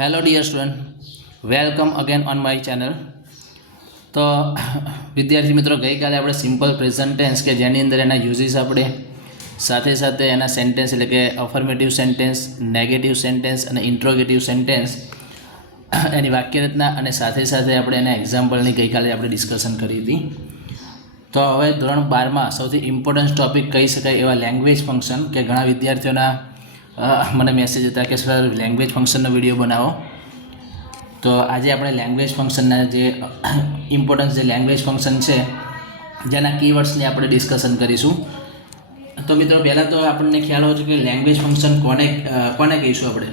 Hello dear student, welcome again on my channel. તો વિદ્યાર્થી મિત્રો, ગઈકાલે આપણે સિમ્પલ પ્રેઝન્ટ ટેન્સ કે જેની અંદર એના યુઝીસ આપણે સાથે સાથે એના સેન્ટેન્સ એટલે કે અફર્મેટિવ સેન્ટેન્સ, નેગેટિવ સેન્ટેન્સ અને ઇન્ટ્રોગેટિવ સેન્ટેન્સ એની વાક્યરચના અને સાથે સાથે આપણે એના એક્ઝામ્પલની ગઈકાલે આપણે ડિસ્કશન કરી હતી. તો હવે ધોરણ 12માં સૌથી ઇમ્પોર્ટન્ટ ટૉપિક કહી શકાય એવા લેંગ્વેજ ફંક્શન કે ઘણા વિદ્યાર્થીઓના મને મેસેજ હતા કે સર લેંગ્વેજ ફંક્શનનો વિડીયો બનાવો. તો આજે આપણે લેંગ્વેજ ફંક્શનના જે ઇમ્પોર્ટન્સ જે લેંગ્વેજ ફંક્શન છે જેના કીવર્ડ્સની આપણે ડિસ્કશન કરીશું. તો મિત્રો, પહેલાં તો આપણને ખ્યાલ હોય છે કે લેંગ્વેજ ફંક્શન કોને કહીશું આપણે.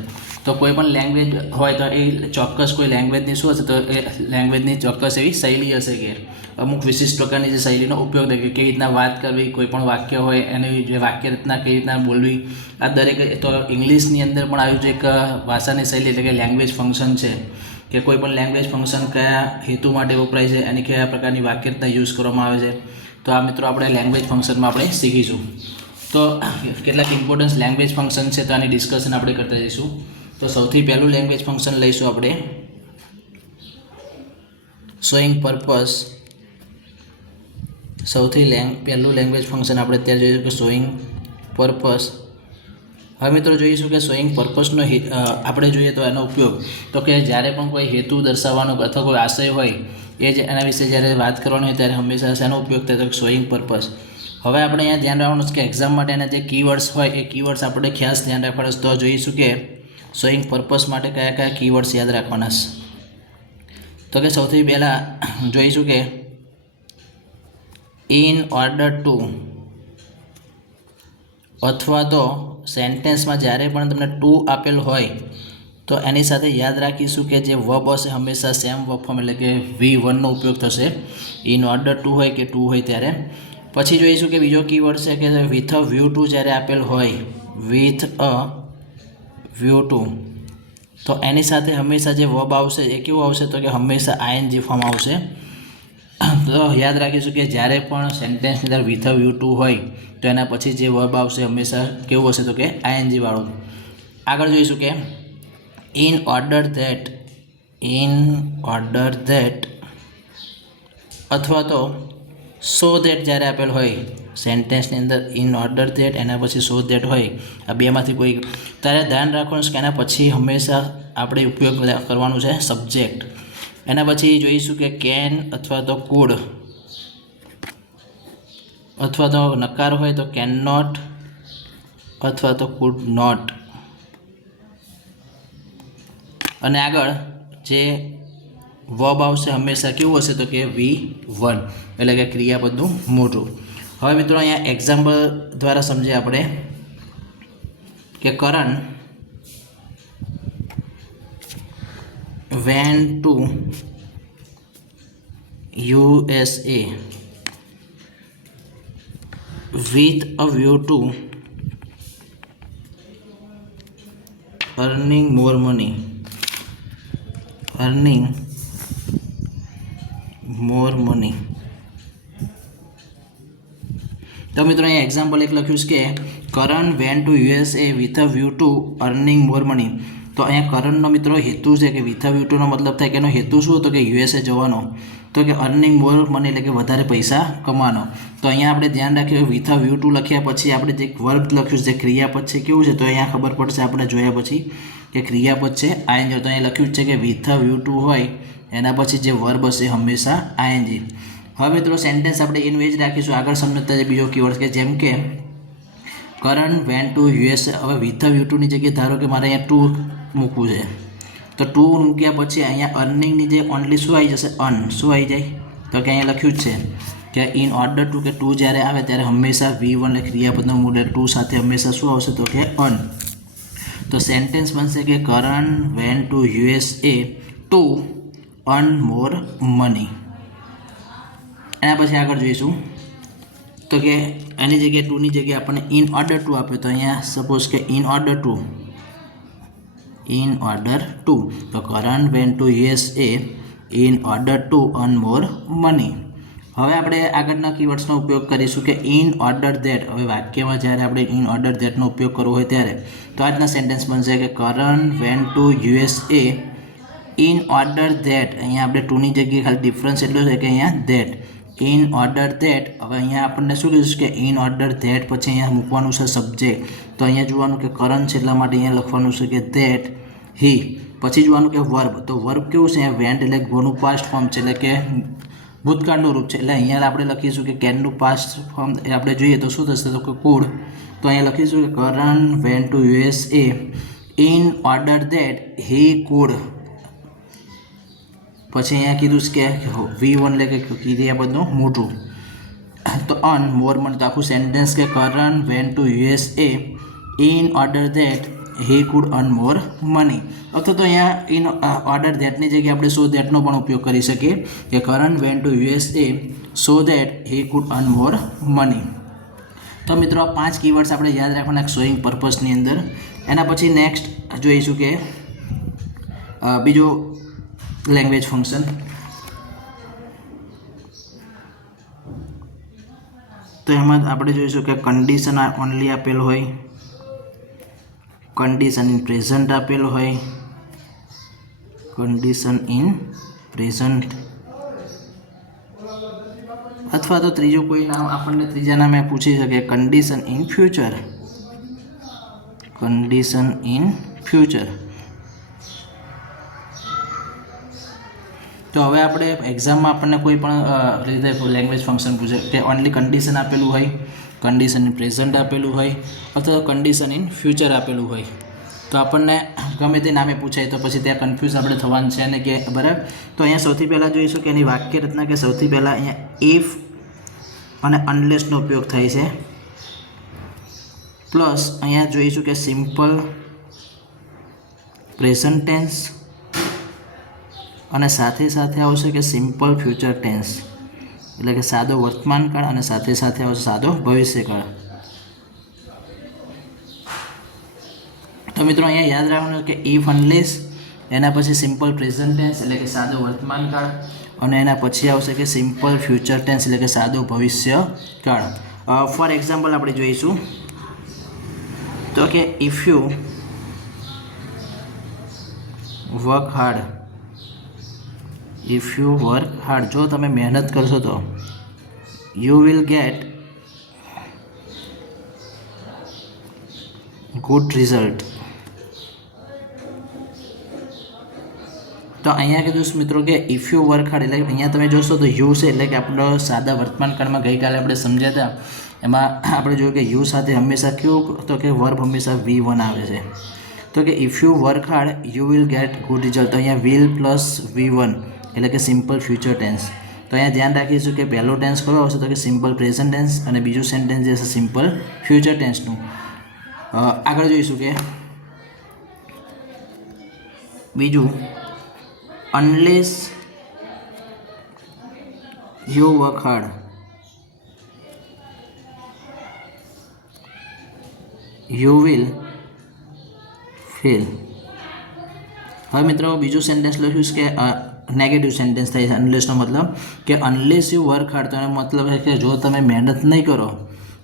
તો કોઈ પણ લેંગ્વેજ હોય તો એ ચોક્કસ કોઈ લેંગ્વેજની શું હશે, તો એ લેંગ્વેજની ચોક્કસ એવી શૈલી હશે કે અમુક વિશિષ્ટ પ્રકારની જે શૈલીનો ઉપયોગ થાય કે કેવી રીતના વાત કરવી, કોઈ પણ વાક્ય હોય એની જે વાક્યરચના કેવી રીતના બોલવી, આ દરેક. તો ઇંગ્લિશની અંદર પણ આવ્યું છે એક ભાષાની શૈલી એટલે કે લેંગ્વેજ ફંક્શન છે કે કોઈ પણ લેંગ્વેજ ફંક્શન કયા હેતુ માટે વપરાય છે, એની કયા પ્રકારની વાક્યરચના યુઝ કરવામાં આવે છે. તો આ મિત્રો આપણે લેંગ્વેજ ફંક્શનમાં આપણે શીખીશું. તો કેટલાક ઇમ્પોર્ટન્સ લેંગ્વેજ ફંક્શન છે તો આની ડિસ્કશન આપણે કરતા જઈશું. તો સૌથી પહેલું લેંગ્વેજ ફંક્શન લઈશું આપણે શોઈંગ પર્પસ. સૌથી પહેલું લેંગ્વેજ ફંક્શન આપણે અત્યારે જોઈશું કે શોઈંગ પર્પસ. હવે મિત્રો જોઈશું કે શોઈંગ પર્પસનો આપણે જોઈએ તો એનો ઉપયોગ તો કે જ્યારે પણ કોઈ હેતુ દર્શાવવાનો અથવા કોઈ આશય હોય એ જ એના વિશે જ્યારે વાત કરવાની હોય ત્યારે હંમેશા શેનો ઉપયોગ થાય તો શોઈંગ પર્પસ. હવે આપણે અહીંયા ધ્યાન રાખવાનું છે કે એક્ઝામ માટેના જે કીવર્ડ્સ હોય એ કીવર્ડ્સ આપણે ખાસ ધ્યાન રાખવાના. તો જોઈશું કે શોઈંગ પર્પસ માટે કયા કયા કીવર્ડ્સ યાદ રાખવાના છે. તો કે સૌથી પહેલાં જોઈશું કે ઇન ઓર્ડર ટુ, અથવા તો સેન્ટેન્સમાં જ્યારે પણ તમને ટુ આપેલ હોય તો એની સાથે યાદ રાખીશું કે જે વર્બ હશે હંમેશા સેમ વર્બ ફોર્મ એટલે કે V1નો ઉપયોગ થશે. ઇન ઓર્ડર ટુ હોય કે ટુ હોય ત્યારે. પછી જોઈશું કે બીજો કીવર્ડ છે કે વિથ અ વ્યૂ ટુ જ્યારે આપેલ હોય, વિથ અ વ્યૂ ટુ, તો એની સાથે હંમેશા જે વર્બ આવશે એ કેવું આવશે તો કે હંમેશા ING ફોર્મ આવશે. તો યાદ રાખીશું કે જ્યારે પણ સેન્ટેન્સની અંદર વિથ અ વ્યૂ ટુ હોય તો એના પછી જે વર્બ આવશે હંમેશા કેવું હશે તો કે ING વાળું. આગળ જોઈશું કે ઇન ઓર્ડર ધેટ, અથવા તો સો ધેટ જ્યારે આપેલ હોય સેન્ટેન્સની અંદર ઇન ઓર્ડર ધેટ એના પછી સો ધેટ હોય, આ બેમાંથી કોઈ, ત્યારે ધ્યાન રાખવાનું છે કે એના પછી હંમેશા આપણે ઉપયોગ કરવાનું છે સબ્જેક્ટ. એના પછી જોઈશું કે કેન અથવા તો કુડ, અથવા તો નકાર હોય તો કેન નોટ અથવા તો કુડ નોટ. અને આગળ જે વર્બ આવશે હંમેશા કેવું હશે તો કે V1 એટલે કે ક્રિયાપદનું મોટું. હવે મિત્રો અહીંયા એક્ઝામ્પલ દ્વારા સમજીએ આપણે કે કરણ went to USA with a view to earning more money. તો મિત્રો અહીંયા એક્ઝામ્પલ એક લખ્યું છે કે Karan went to USA with a view to earning more money. તો અહીંયા કરણનો મિત્રો હેતુ છે કે વિથ અ વ્યૂ ટુનો મતલબ થાય કે એનો હેતુ શું હતો કે USA જવાનો, તો કે અર્નિંગ મોર મની એટલે કે વધારે પૈસા કમાવાનો. તો અહીંયા આપણે ધ્યાન રાખીએ વિથ અ વ્યૂ ટુ લખ્યા પછી આપણે જે વર્બ લખ્યું છે જે ક્રિયાપદ છે કેવું છે તો અહીંયા ખબર પડશે આપણે જોયા પછી કે ક્રિયાપદ છે ING. તો અહીંયા લખ્યું છે કે વિથ અ વ્યૂ ટુ હોય એના પછી જે વર્બ હશે હંમેશા ING. હવે મિત્રો સેન્ટેન્સ આપણે ઇન વેજ રાખીશું. આગળ સમજતા જે બીજો કીવર્ડ કે જેમ કે કરણ વેન્ટ ટુ USA. હવે વિથ અ વ્યૂ ટુની જગ્યાએ ધારો કે મારે અહીંયા ટુ મૂકવું છે તો ટુ મૂક્યા પછી અહીંયા અર્નિંગની જે ઓનલી શું આવી જશે, શું આવી જાય તો કે અહીંયા લખ્યું જ છે કે ઇન ઓર્ડર ટુ, કે ટુ જ્યારે આવે ત્યારે હંમેશા V1 એટલે ક્રિયાપદનું મૂળ ટુ સાથે હંમેશા શું આવશે તો કે અર્ન. તો સેન્ટેન્સ બનશે કે Karan went to USA to earn more money. એના પછી આગળ જોઈશું તો કે એની જગ્યાએ ટુની જગ્યાએ આપણને ઇન ઓર્ડર ટુ આપ્યું તો અહીંયા સપોઝ કે ઇન ઓર્ડર ટુ તો Karan went to USA in order to earn more money. હવે આપણે આગળના કીવર્ડ્સનો ઉપયોગ કરીશું કે ઇન ઓર્ડર ધેટ. હવે વાક્યમાં જ્યારે આપણે ઇન ઓર્ડર ધેટનો ઉપયોગ કરવો હોય ત્યારે તો આજના સેન્ટેન્સ બનશે કે Karan went to USA in order that. અહીંયા આપણે ટુની જગ્યાએ ખાલી ડિફરન્સ એટલો છે કે અહીંયા ધેટ, ઇન ઓર્ડર ધેટ. હવે અહીંયા આપણને શું કીધું કે ઇન ઓર્ડર ધેટ પછી અહીંયા મૂકવાનું છે સબ્જેક્ટ. તો અહીંયા જોવાનું કે કરણ છે એટલા માટે અહીંયા લખવાનું છે કે ધેટ હી. પછી જોવાનું કે વર્બ. તો વર્બ કેવું છે? અહીંયા વેન્ટ એટલે ગોનું પાસ્ટ ફોર્મ છે એટલે કે ભૂતકાળનું રૂપ છે. એટલે અહીંયા આપણે લખીશું કે કેનનું પાસ્ટ ફોર્મ આપણે જોઈએ તો શું થશે? તો કે કુડ. તો અહીંયા લખીશું કે Karan went to USA in order that he could. પછી અહીંયા કીધું છે કે V1 એટલે કે ક્રિયાપદનું મોટું. તો અન મોર મને તો આખું સેન્ટેન્સ કે Karan went to USA in order that he could earn more money. અથવા તો અહીંયા ઇન ઓર્ડર ધેટની જગ્યાએ આપણે સો ધેટનો પણ ઉપયોગ કરી શકીએ કે Karan went to USA so that he could earn more money. તો મિત્રો આ 5 કીવર્ડ્સ આપણે યાદ રાખવાના શોઈંગ પર્પઝની અંદર. એના પછી નેક્સ્ટ જોઈશું કે બીજું લેંગ્વેજ ફંક્શન. તો એમાં આપણે જોઈશું કે કન્ડિશન ઓનલી આપેલ હોય, કન્ડિશન ઇન પ્રેઝન્ટ આપેલ હોય, કન્ડિશન ઇન પ્રેઝન્ટ અથવા તો ત્રીજું કોઈ નામ આપણને ત્રીજા નામે પૂછી શકે condition in future, condition in future. તો હવે આપણે એક્ઝામમાં આપણને કોઈ પણ રીતે લેંગ્વેજ ફંક્શન પૂછે કે ઓનલી કન્ડિશન આપેલું હોય, કન્ડિશન ઇન પ્રેઝન્ટ આપેલું હોય અથવા તો કન્ડિશન ઇન ફ્યુચર આપેલું હોય તો આપણને ગમે તે નામે પૂછાય તો પછી ત્યાં કન્ફ્યુઝ આપણે થવાનું છે ને કે બરાબર. તો અહીંયા સૌથી પહેલાં જોઈશું કે એની વાક્ય રચના કે સૌથી પહેલાં અહીંયા ઇફ અને અનલેસનો ઉપયોગ થાય છે. પ્લસ અહીંયા જોઈશું કે સિમ્પલ પ્રેઝન્ટ ટેન્સ અને સાથે સાથે આવશે કે સિમ્પલ ફ્યુચર ટેન્સ એટલે કે સાદો વર્તમાનકાળ અને સાથે સાથે આવશે સાદો ભવિષ્યકાળ. તો મિત્રો અહીંયા યાદ રાખવાનું કે ઇફ અનલેસ, એના પછી સિમ્પલ પ્રેઝન્ટ ટેન્સ એટલે કે સાદો વર્તમાનકાળ અને એના પછી આવશે કે સિમ્પલ ફ્યુચર ટેન્સ એટલે કે સાદો ભવિષ્યકાળ. ફોર એક્ઝામ્પલ આપણે જોઈશું તો કે if you work hard, if you work hard, જો તમે મહેનત કરશો તો you will get good result. તો અહીંયા કીધું મિત્રો કે ઇફ યુ વર્ક હાર્ડ એટલે અહીંયા તમે જોશો તો યુ છે એટલે કે આપણો સાદા વર્તમાનકાળમાં ગઈકાલે આપણે સમજ્યા હતા એમાં આપણે જોયું કે યુ સાથે હંમેશા કેવું તો કે વર્બ હંમેશા V1 આવે છે. તો કે if you work hard you will get good result. તો અહીંયા વિલ પ્લસ V1 એટલે કે સિમ્પલ ફ્યુચર ટેન્સ. તો અહીંયા ધ્યાન રાખીશું કે પહેલો ટેન્સ કયો આવશે તો કે સિમ્પલ પ્રેઝન્ટ ટેન્સ અને બીજું સેન્ટેન્સ જે છે સિમ્પલ ફ્યુચર ટેન્સનું. આગળ જોઈશું કે બીજું unless you work hard you will fail. હવે મિત્રો બીજું સેન્ટેન્સ લખ્યું છે કે નેગેટિવ સેન્ટેન્સ થાય છે અનલેસનો મતલબ કે અનલેસ યુ વર્ક હાર્ડ, તો એનો મતલબ છે કે જો તમે મહેનત નહીં કરો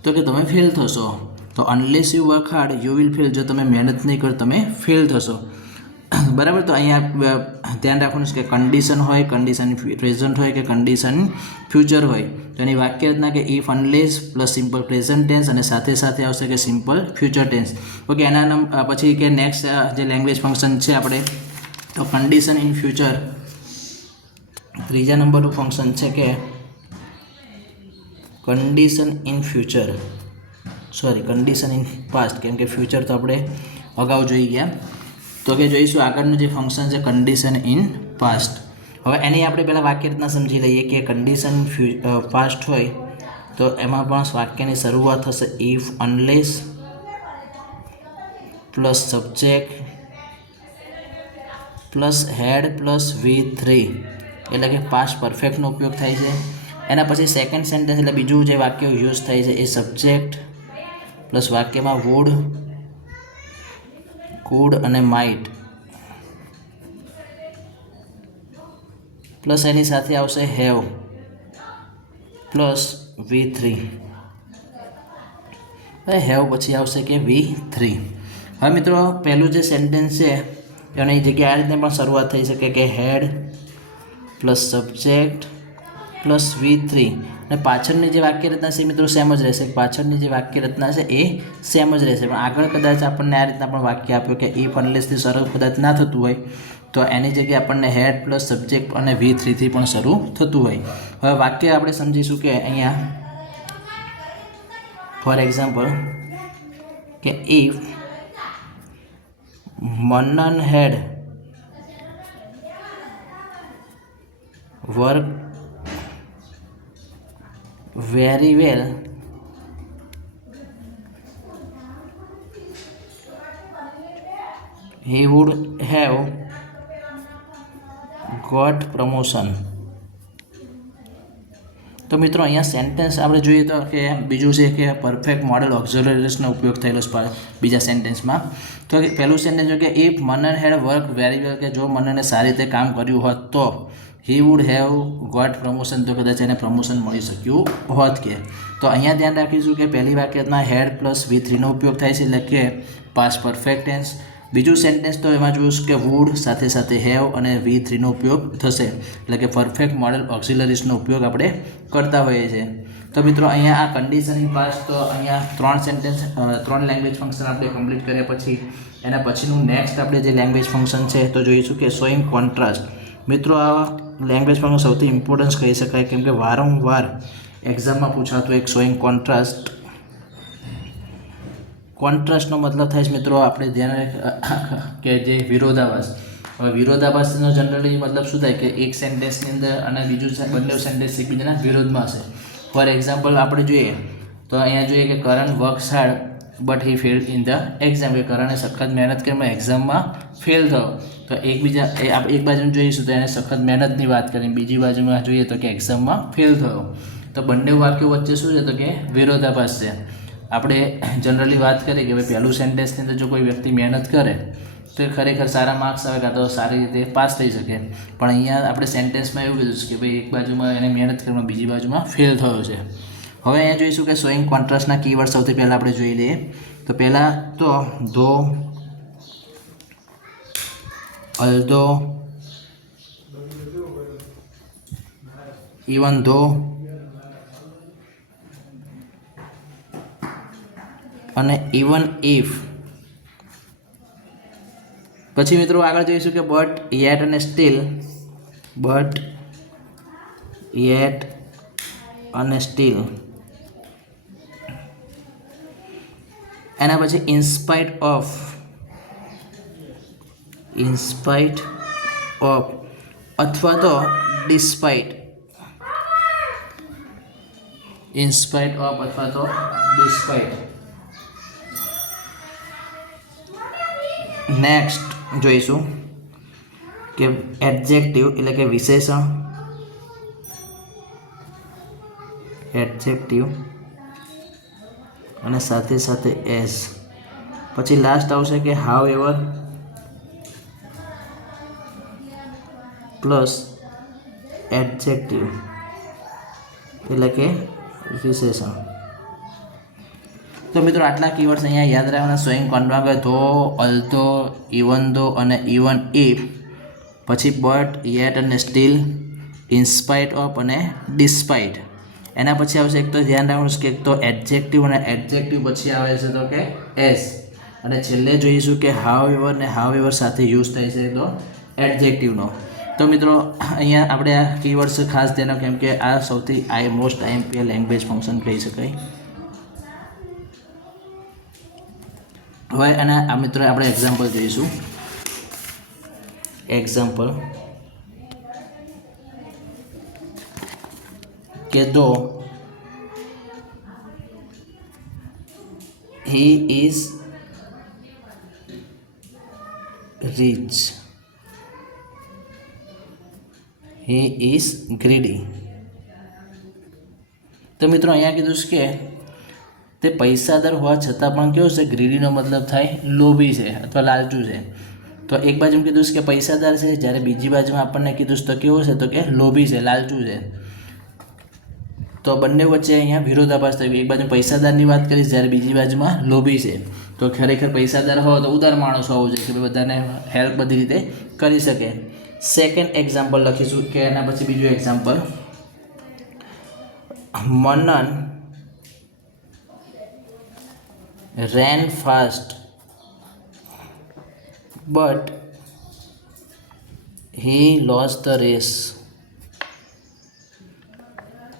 તો કે તમે ફેલ થશો. તો unless you work hard you will fail, જો તમે મહેનત નહીં કરો તમે ફેલ થશો. બરાબર. તો અહીંયા ધ્યાન રાખવાનું છે કે કન્ડિશન હોય, કન્ડિશન પ્રેઝન્ટ હોય કે કન્ડિશન ફ્યુચર હોય તો એની વાક્ય રચના કે if unless plus simple present tense અને સાથે સાથે આવશે કે સિમ્પલ ફ્યુચર ટેન્સ. ઓકે. એના પછી કે નેક્સ્ટ જે લેંગ્વેજ ફંક્શન છે આપણે તો કન્ડિશન ઇન ફ્યુચર, ત્રીજા નંબરનું ફંક્શન છે કે condition in future, sorry condition in past, કેમ કે ફ્યુચર તો આપણે અગાઉ જોઈ ગયા. તો કે જોઈશું આગળનું જે ફંક્શન છે કન્ડિશન ઇન પાસ્ટ. હવે એની આપણે પહેલાં વાક્ય રીતના સમજી લઈએ કે કન્ડિશન પાસ્ટ હોય તો એમાં પણ વાક્યની શરૂઆત થશે if unless plus subject plus had plus V3 એટલે કે પાસ્ટ પરફેક્ટનો ઉપયોગ થાય છે. એના પછી સેકન્ડ સેન્ટેન્સ એટલે બીજું જે વાક્ય યુઝ થાય છે એ સબ્જેક્ટ પ્લસ વાક્યમાં વુડ, કુડ અને માઇટ પ્લસ એની સાથે આવશે હેવ પ્લસ V3 અને હેવ પછી આવશે કે V3. હવે મિત્રો પહેલું જે સેન્ટેન્સ છે એની જગ્યાએ આ રીતે પણ શરૂઆત થઈ શકે કે had plus subject plus V3 અને પાછળની જે વાક્ય રચના છે મિત્રો સેમ જ રહેશે. પાછળની જે વાક્ય રચના છે એ સેમ જ રહેશે, પણ આગળ કદાચ આપણને આ રીતના પણ વાક્ય આપ્યું કે ઇફ અનલેસથી શરૂ કદાચ ના થતું હોય તો એની જગ્યાએ આપણને હેડ પ્લસ સબ્જેક્ટ અને V3 થી પણ શરૂ થતું હોય. હવે વાક્ય આપણે સમજીશું કે અહીંયા ફોર એક્ઝામ્પલ કે if Mannan had work very well he would have got promotion. તો મિત્રો અહીંયા સેન્ટેન્સ આપણે જોઈએ તો કે બીજું છે કે પરફેક્ટ મોડલ ઓક્ઝિલરીસનો ઉપયોગ થયેલો છે બીજા સેન્ટેન્સમાં. તો પહેલું સેન્ટેન્સ કે if Mannan had work very well, કે જો મન્નને સારી રીતે કામ કર્યું હોત તો he would have got promotion, તો કદાચ એને પ્રમોશન મળી શક્યું હોત. કે તો અહીંયા ધ્યાન રાખીશું કે પહેલી વાક્યમાં હેડ પ્લસ V3નો ઉપયોગ થાય છે, એટલે કે પાસ્ટ પરફેક્ટ ટેન્સ. બીજું સેન્ટેન્સ તો એમાં જોઈશું કે વુડ સાથે સાથે હેવ અને V3નો ઉપયોગ થશે, એટલે કે પરફેક્ટ મોડલ ઓક્ઝિલરીસનો ઉપયોગ આપણે કરતા હોઈએ છીએ. તો મિત્રો અહીંયા આ કન્ડિશનિંગ પાસ્ટ, તો અહીંયા 3 સેન્ટેન્સ 3 લેંગ્વેજ ફંક્શન આપણે કમ્પ્લીટ કર્યા પછી એના પછીનું નેક્સ્ટ આપણે જે લેંગ્વેજ ફંક્શન છે તો જોઈશું કે શોઈંગ કોન્ટ્રાસ્ટ. મિત્રો આ લેંગ્વેજ ફંક્શન સૌથી ઇમ્પોર્ટન્સ કહી શકાય, કેમ કે વારંવાર એક્ઝામમાં પૂછાતું એક શોઈંગ કોન્ટ્રાસ્ટ. કોન્ટ્રાસ્ટનો મતલબ થાય છે મિત્રો આપણે ધ્યાન કે જે વિરોધાભાસ. હવે વિરોધાભાસનો જનરલી મતલબ શું થાય કે એક સેન્ટેન્સની અંદર અને બીજું બંને સેન્ટેન્સ એકબીજાના વિરોધમાં હશે. ફોર એક્ઝામ્પલ આપણે જોઈએ તો અહીંયા જોઈએ કે Karan works hard but he failed in the exam, કે કરણે સખત મહેનત કરી એક્ઝામમાં ફેલ થયો. તો એક બાજુ જોઈશું તો એને સખત મહેનતની વાત કરી, બીજી બાજુમાં જોઈએ તો કે એક્ઝામમાં ફેલ થયો. તો બંને વાક્યો વચ્ચે શું છે તો કે વિરોધાભાસ છે. આપણે જનરલી વાત કરીએ કે ભાઈ પહેલું સેન્ટેન્સની અંદર જો કોઈ વ્યક્તિ મહેનત કરે તો એ ખરેખર સારા માર્ક્સ આવે કાં તો સારી રીતે પાસ થઈ શકે, પણ અહીંયા આપણે સેન્ટેન્સમાં એવું કીધું છે કે ભાઈ એક બાજુમાં એને મહેનત કરવામાં બીજી બાજુમાં ફેલ થયો છે. હવે અહીંયા જોઈશું કે શોઈંગ કોન્ટ્રાસ્ટના કીવર્ડ સૌથી પહેલાં આપણે જોઈ લઈએ. તો પહેલાં તો ધો, although, even though અને even if. પછી મિત્રો આગળ જોઈશું કે બટ, યેટ અને સ્ટીલ. બટ, યેટ અને સ્ટીલ. એના પછી ઇન્સ્પાઇટ ઓફ, ઇન્સ્પાઇટ ઓફ અથવા તો ડિસ્પાઇટ. ઇન્સ્પાઇટ ઓફ અથવા તો ડિસ્પાઇટ. નેક્સ્ટ જોઈશું કે એડજેક્ટિવ એટલે કે વિશેષણ. એડજેક્ટિવ અને સાથે સાથે એસ. પછી લાસ્ટ આવશે કે હાવ એવર પ્લસ એડજેક્ટિવ એટલે કે વિશેષણ. તો મિત્રો આટલા કીવર્ડ્સ અહીંયા યાદ રાખવાના. શોઈંગ કોન્ટ્રાસ્ટ ધો, અલ્ધો, ઇવન ધો અને ઇવન ઇફ. પછી બટ, યેટ અને સ્ટીલ, ઇન્સ્પાઇટ ઓફ અને ડિસ્પાઇટ. એના પછી આવશે એક તો ધ્યાન રાખવાનું કે એક તો એડજેક્ટિવ અને એડજેક્ટિવ પછી આવે છે તો કે એસ. અને છેલ્લે જોઈશું કે હાવ એવર ને હાવ એવર સાથે યુઝ થાય છે તો એડજેક્ટિવનો. તો મિત્રો અહીંયા આપણે આ કીવર્ડ્સ ખાસ ધ્યાન, કેમ કે આ સૌથી મોસ્ટ આઈએમપી લેંગ્વેજ ફંક્શન કહી શકાય. હવે અને આ મિત્રો આપણે એક્ઝામ્પલ જોઈશું. એક્ઝામ્પલ કે દો he is rich, he is greedy. તો મિત્રો અહીંયા કીધું છે કે તે પૈસાદાર હોવા છતાં પણ કેવું છે, ગ્રીડીનો મતલબ થાય લોભી છે અથવા લાલચુ છે. તો એક બાજુ કીધું છે કે પૈસાદાર છે, જ્યારે બીજી બાજુમાં આપણને કીધું છે તો કેવું છે તો કે લોભી છે, લાલચુ છે. તો બંને વચ્ચે અહીંયા વિરોધાભાસ થયો. એક બાજુ પૈસાદારની વાત કરીશ, જ્યારે બીજી બાજુમાં લોભી છે. તો ખરેખર પૈસાદાર હોય તો ઉદાર માણસ હોવો જોઈએ કે બધાને હેલ્પ બધી રીતે કરી શકે. સેકન્ડ એક્ઝામ્પલ લખીશું કે એના પછી બીજું example, Manan ran fast but he lost the race.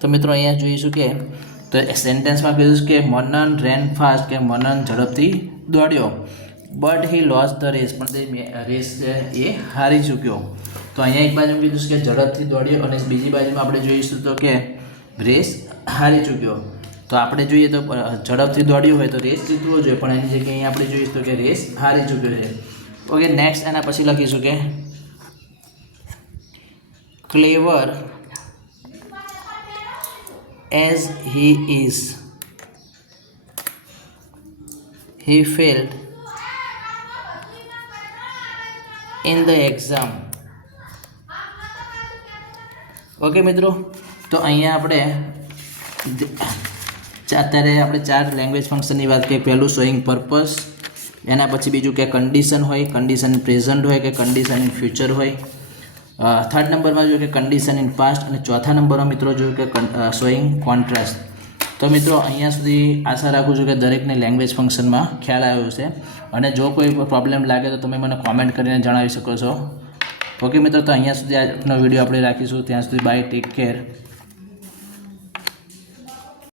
તો મિત્રો અહીંયા જોઈશું કે તો સેન્ટેન્સમાં કીધું છે કે મનન રેન ફાસ્ટ, કે મનન ઝડપથી દોડ્યો, but he lost the race, પણ તે રેસ છે એ હારી ચૂક્યો. તો અહીંયા એક બાજુ કીધું છે કે ઝડપથી દોડ્યો અને બીજી બાજુમાં આપણે જોઈશું તો કે રેસ હારી ચૂક્યો. તો આપણે જોઈએ તો ઝડપથી દોડ્યું હોય તો રેસ જીતવો જોઈએ, પણ એની જગ્યાએ અહીંયા આપણે જોઈશું તો કે રેસ હારી ચૂક્યો છે. ઓકે, નેક્સ્ટ એના પછી લખીશું કે ક્લેવર as he is, he failed in the exam. Okay મિત્રો, તો અહીંયા આપણે અત્યારે આપણે 4 લેંગ્વેજ ફંક્શનની વાત કરીએ. પહેલું શોઈંગ પર્પસ, એના પછી બીજું કે કન્ડિશન હોય, કન્ડિશન પ્રેઝન્ટ હોય કે કન્ડિશન ઇન ફ્યુચર હોય. થર્ડ નંબરમાં જોયું કે કન્ડિશન ઇન પાસ્ટ, અને ચોથા નંબરમાં મિત્રો જોયું કે શોઈંગ કોન્ટ્રાસ્ટ. તો મિત્રો અહીંયા સુધી આશા રાખું છું કે દરેકને લેંગ્વેજ ફંક્શનમાં ખ્યાલ આવ્યો છે, અને જો કોઈ પ્રોબ્લેમ લાગે તો તમે મને કોમેન્ટ કરીને જણાવી શકો છો. ઓકે મિત્રો, તો અહીંયા સુધી આજનો વિડીયો આપણે રાખીશું. ત્યાં સુધી બાય, ટેક કેર.